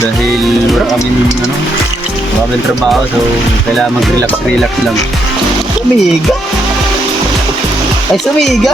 dahil wala kaming trabaho, so kailangan mag-relax lang. Sumiga. Ay, sumiga.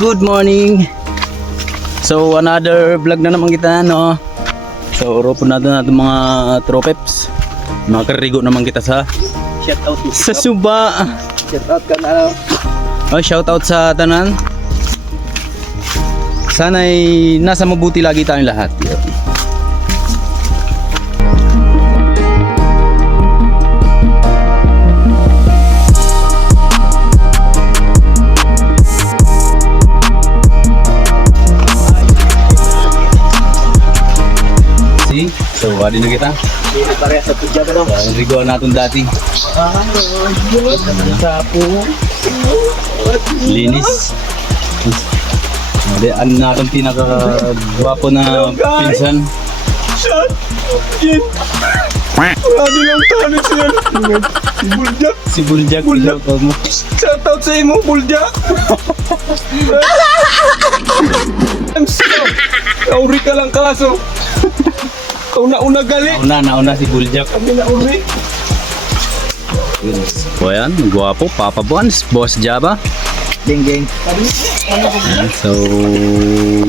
Good morning. So another vlog na naman kita, no. So ropo natin mga tropeps. Makarigo naman kita sa Suba. Shout out ka na. Oh, shout out sa tanan. Sana'y nasa mabuti lagi tayong lahat. So, wali na kita. Hindi pareha sa pudya ka daw. Ang rigoan natin dati. Linis. Ano natin pinaka-gwapo na pinsan. Shot! Yan! Marami lang talo siya. Si Buljak. Si Buljak. Shout out sa imo, Buljak. I'm so. Kauri ka lang kaso. Kauna-una gali. Nauna si Buljak. Kami na uri. O yan, gwapo. Papa Bons, Boss Java. Ding. Ayan, so,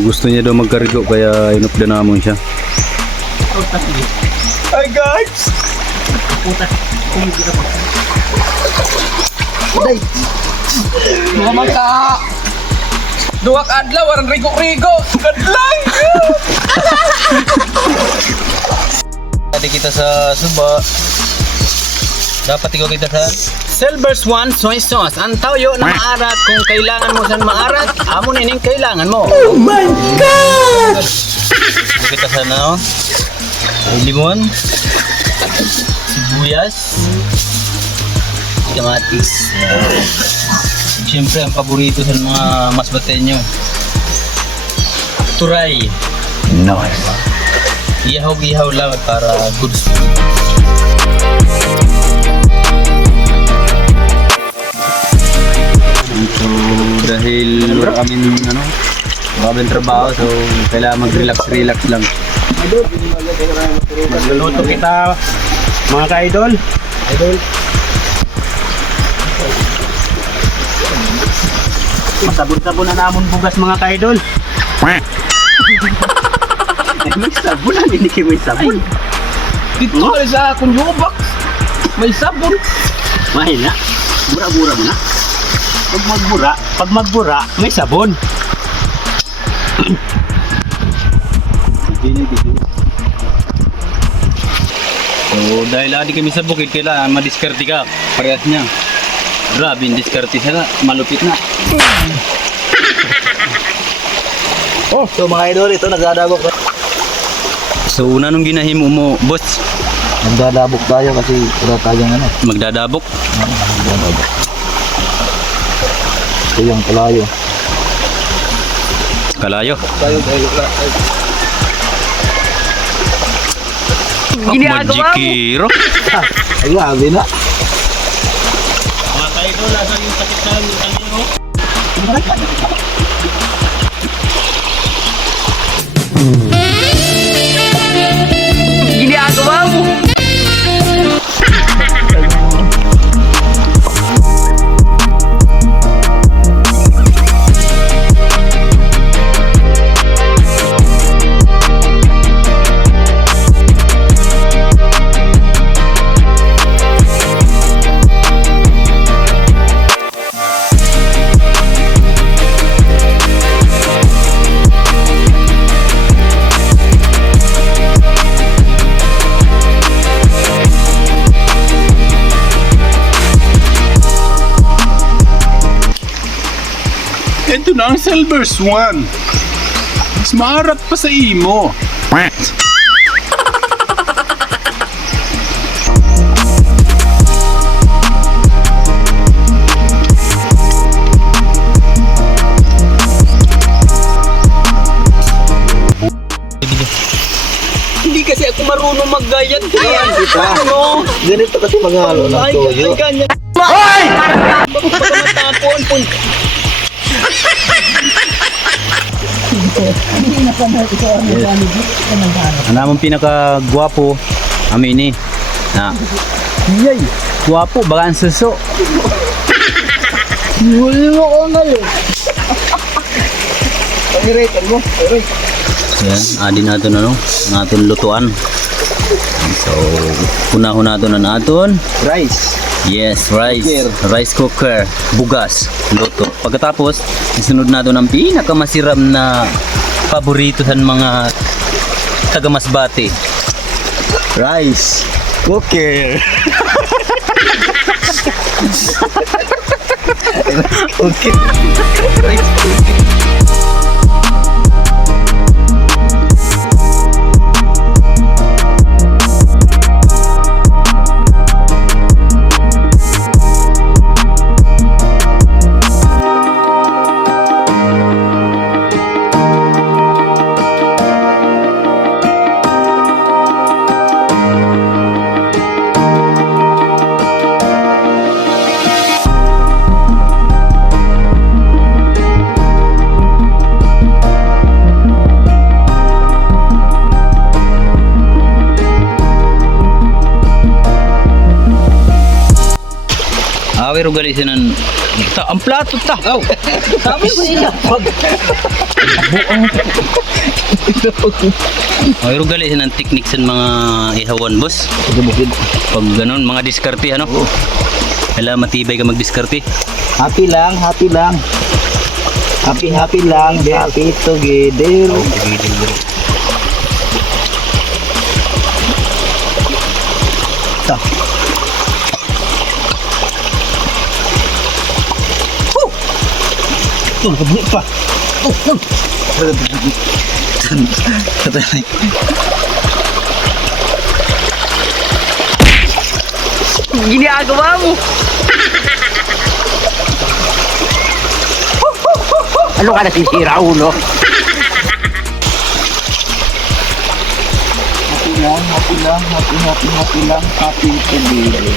gusto niya daw magkarigo kaya inupda namon siya. Hi guys! Day! Mga ka! Duwak adlaw, warang rigo-rigo! Kadlay! Dati kita sa Suba. Dapat ikaw kita sa Silver's One Soy Sauce. Ang tawyo na maarat. Kung kailangan mo saan maarat, amo na yung kailangan mo. Oh my God! Kita sa no? Limon, sibuyas, kamatis. Siyempre ang paborito sa mga masbatenyo, turay. Nice. Ihaw lang para good food. So, dahil wala kaming trabaho, so kailangan mag-relax lang. Magluluto kita, mga ka-idol. Masabon-sabon na namon bugas, mga ka-idol. May sabon na, hindi kayo may sabon. Dito ka sa akong yobak. May sabon. Mahina. Bura-bura mo na. Pag magbura, may sabon. So dahil adi kami sa bukid, kailangan madiskarte ka. Parehas niya. Grabe, diskarte siya na. Malupit na. Oh, so mga idol, ito nagdadagok. So una nung ginahimo mo, boss, Nagdadabok tayo kasi wala tayong ano. Magdadabok. Nagdadabok. Ito yung kalayo. Kalayo. Tayo tayo. Ginagawa mo. Jikiro. Ay, grabe na. Mga kaidol, nasa yung sakit na yung kanino. Ginagawa mo. Ito na ang Silver Swan. Mas maarat pa sa imo. Hindi kasi ako marunong maggayan. Ano? Ganito kasi maghalo ng toyo. Ganyan. Hoy! Pagkamatapon po. Ano mong pinakagwapo? Amini. Na. Yay! Gwapo, baka ang suso. Huli mo ko ngayon. Pag-rate mo. Yan, adin natin ano, natin lutuan. So, una-una natin na natin. Rice. Yes, rice. Cooker. Rice cooker. Bugas. Luto. Pagkatapos, isunod natin ang pinakamasiram na paborito sa mga taga-Masbate. Rice. Cooker. Okay. Awir ugali sinan ta ang plato ta. Oh. Sabi ko sila. Awir ugali sinan technique sa mga ihawan boss. Pag ganun mga diskarte ano. Kailangan matibay ka magdiskarte. Happy lang, happy lang. Happy lang, happy together. Ta. Tuh, kebulik pa. Ginagawa mo. Ano ka nasisira, ulo? Happy lang, happy together.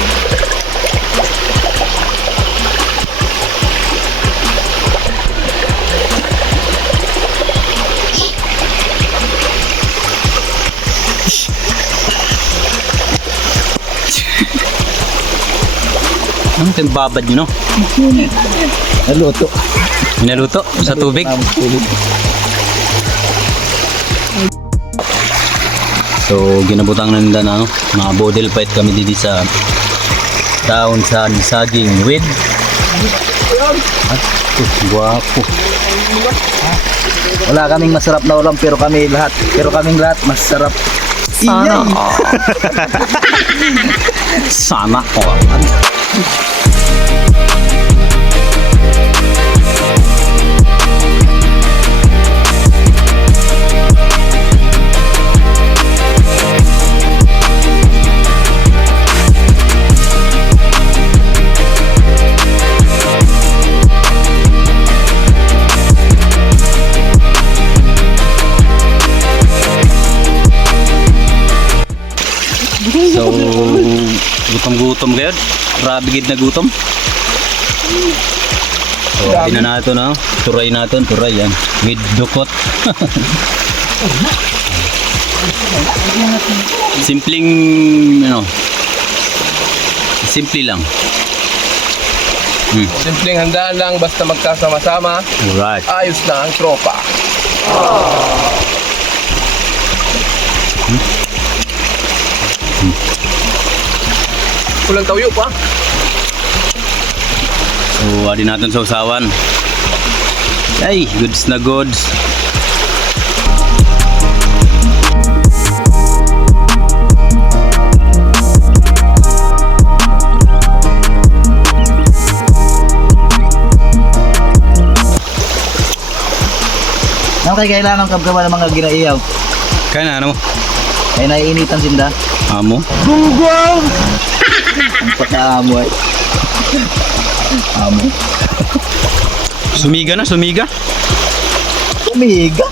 Ano yung babad nyo no? Naluto. Niluto sa tubig. So ginabutang nanda na ano, mga bodil fight kami dito sa town sa saging with at guwapo. Wala kaming masarap na ulam pero kaming lahat masarap. Sana. Sana all. Gutom-gutom kayo. Grabe gid na gutom. So, na natin na. Turay natin, turay yan. With dukot. Simpleng, simple lang. Simpleng handaan lang basta magkasama-sama. Alright. Ayos na ang tropa. Kulang tawyo pa. So, adi natin sa usawan. Ay, goods na goods. Ano kay kailangan kabgawa ng mga ginaiyaw? Kaya na, ano mo? Ay naiinitan sinda. Amo? Ang pagkaamo ay. Amo. Sumiga na, sumiga. Sumiga?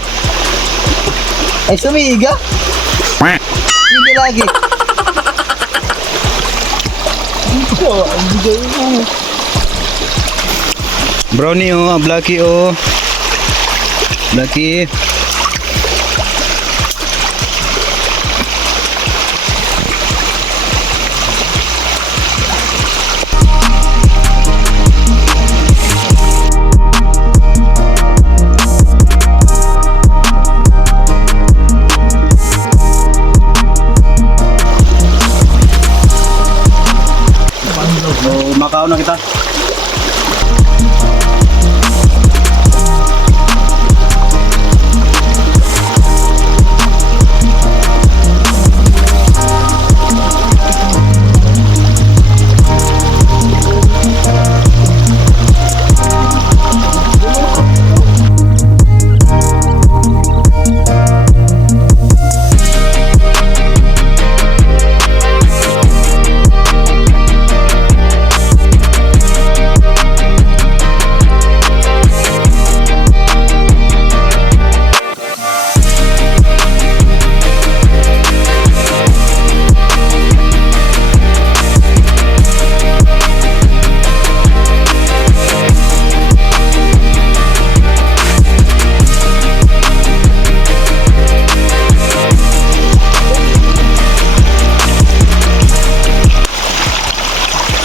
Ay sumiga? Sige lagi. Brownie oh, Blackie oh. Blackie. So, Macau na kita.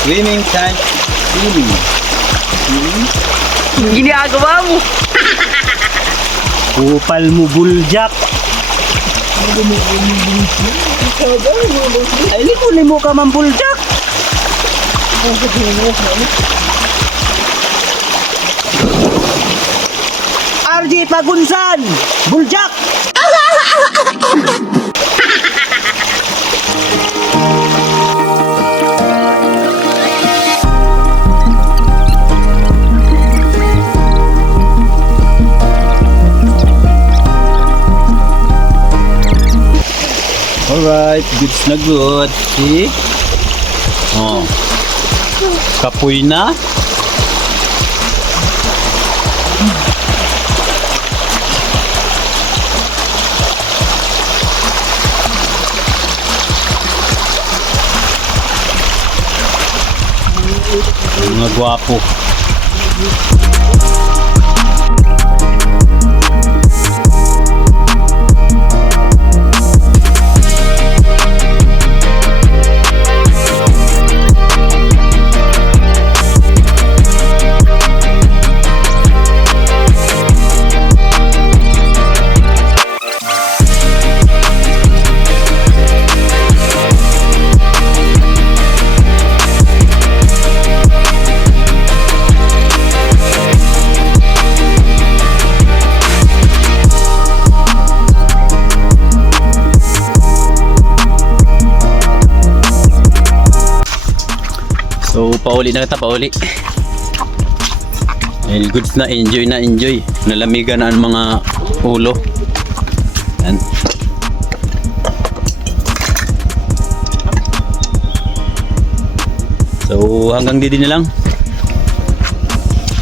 Swimming time. Swimming. Ginagawa mo. Upal mo buljak. Ay, likunin mo ka man buljak. RJ Pagunsan, buljak. Alright, goods na good. See? Oh. Kapoy na. Mga gwapo. So, pauli na kita, pauli. Well, goods na, enjoy na, enjoy. Nalamigan na ang mga ulo. Yan. So, hanggang dito na lang.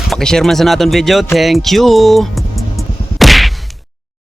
Pakishare man sa natin video. Thank you!